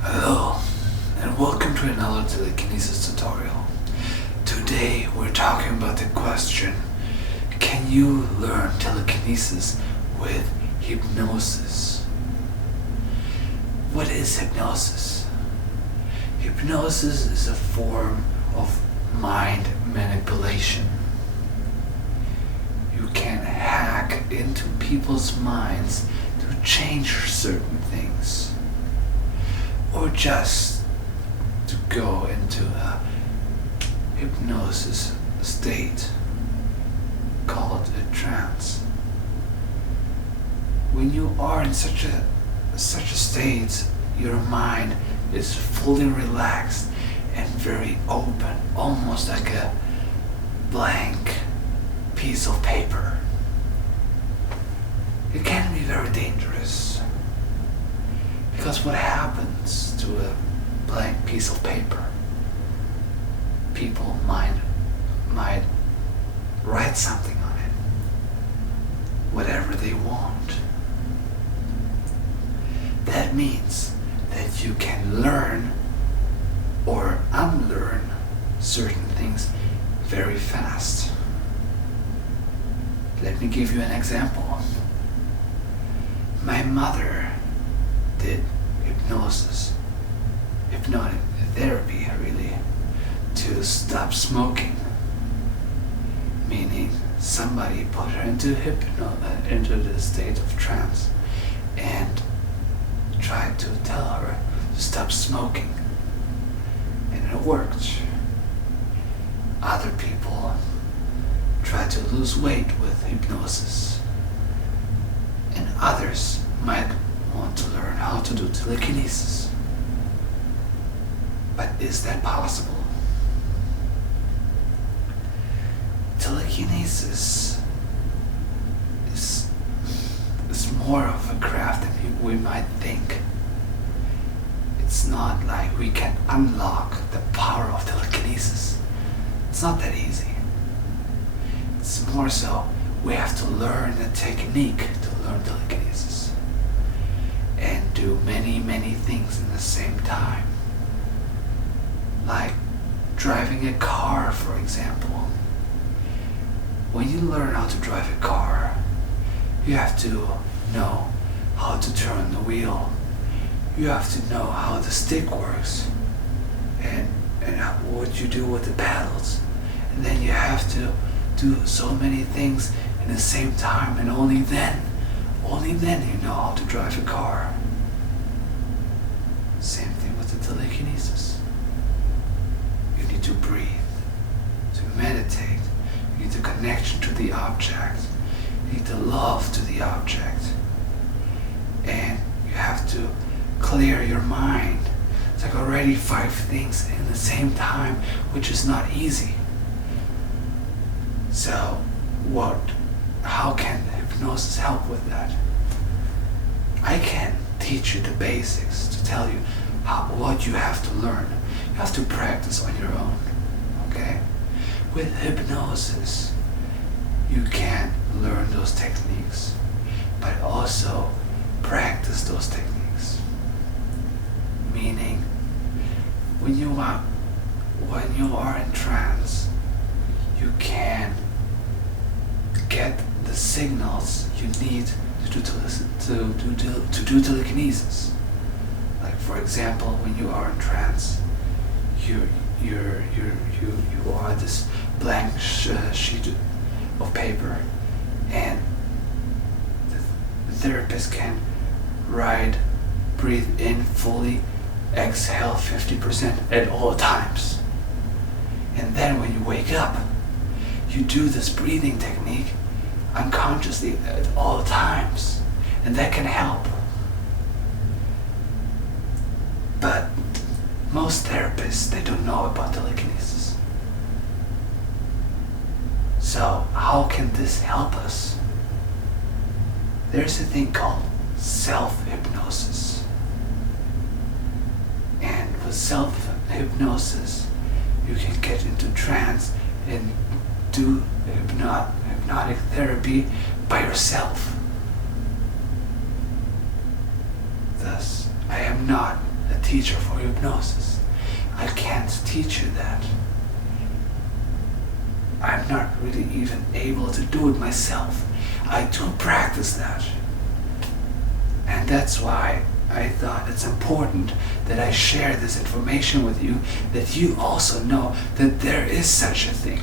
Hello, and welcome to another Telekinesis tutorial. Today we're talking about the question, can you learn telekinesis with hypnosis? What is hypnosis? Hypnosis is a form of mind manipulation. You can hack into people's minds to change certain things, or just to go into a hypnosis state called a trance. When you are in such a state, your mind is fully relaxed and very open, almost like a blank piece of paper. It can be very dangerous, because what happens to a blank piece of paper? People might write something on it, whatever they want. That means that you can learn or unlearn certain things very fast. Let me give you an example. My mother did hypnotic therapy really, to stop smoking. Meaning somebody put her into the state of trance and tried to tell her to stop smoking. And it worked. Other people try to lose weight with hypnosis. And others might want to learn how to do telekinesis. But is that possible? Telekinesis is more of a craft than we might think. It's not like we can unlock the power of telekinesis. It's not that easy. It's more so we have to learn the technique to learn telekinesis and do many things in the same time. Like driving a car, for example. When you learn how to drive a car, you have to know how to turn the wheel. You have to know how the stick works and what you do with the pedals. And then you have to do so many things in the same time, and only then you know how to drive a car. Same thing with the telekinesis. You need to breathe, to meditate. You need the connection to the object. You need the love to the object. And you have to clear your mind. It's like already 5 things in the same time, which is not easy. So how can hypnosis help with that? I can teach you the basics, to tell you what you have to learn. You have to practice on your own, okay? With hypnosis, you can learn those techniques, but also practice those techniques. Meaning, when you are in trance, you can get the signals you need to do telekinesis. Like, for example, when you are in trance, you are this blank sheet of paper, and the therapist can breathe in fully, exhale 50% at all times. And then when you wake up, you do this breathing technique unconsciously at all times, and that can help. But most therapists, they don't know about telekinesis. So how can this help us? There's a thing called self-hypnosis. And with self-hypnosis, you can get into trance and do hypnotic therapy by yourself. Thus, I am not a teacher for hypnosis. I can't teach you that. I'm not really even able to do it myself. I do practice that. And that's why I thought it's important that I share this information with you, that you also know that there is such a thing.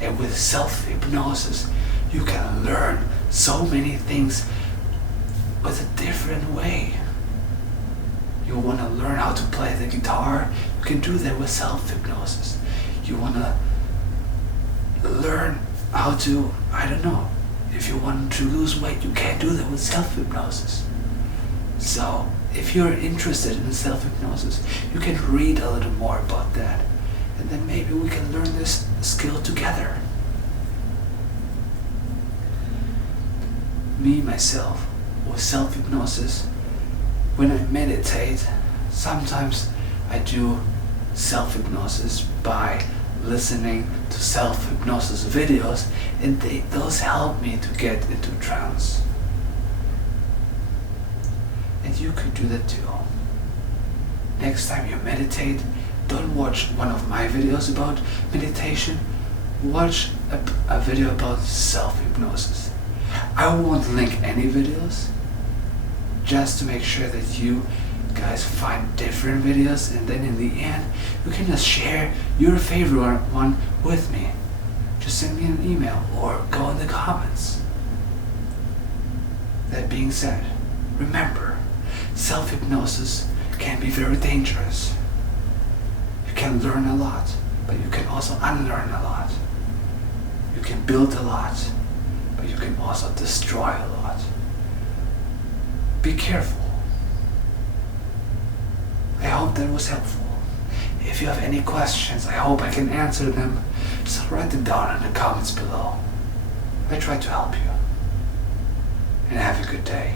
And with self-hypnosis, you can learn so many things with a different way. You want to learn how to play the guitar, you can do that with self-hypnosis. You want to learn how to, I don't know, if you want to lose weight, you can't do that with self-hypnosis. So, if you're interested in self-hypnosis, you can read a little more about that. And then maybe we can learn this skill together. Me, myself, with self-hypnosis, when I meditate, sometimes I do self-hypnosis by listening to self-hypnosis videos, and those help me to get into trance. And you could do that too. Next time you meditate, don't watch one of my videos about meditation. Watch a video about self-hypnosis. I won't link any videos, just to make sure that you guys find different videos, and then in the end you can just share your favorite one with me. Just send me an email or go in the comments. That being said, remember, self-hypnosis can be very dangerous. You can learn a lot, but you can also unlearn a lot. You can build a lot, but you can also destroy a lot. Be careful. I hope that was helpful. If you have any questions, I hope I can answer them. So write them down in the comments below. I try to help you. And have a good day.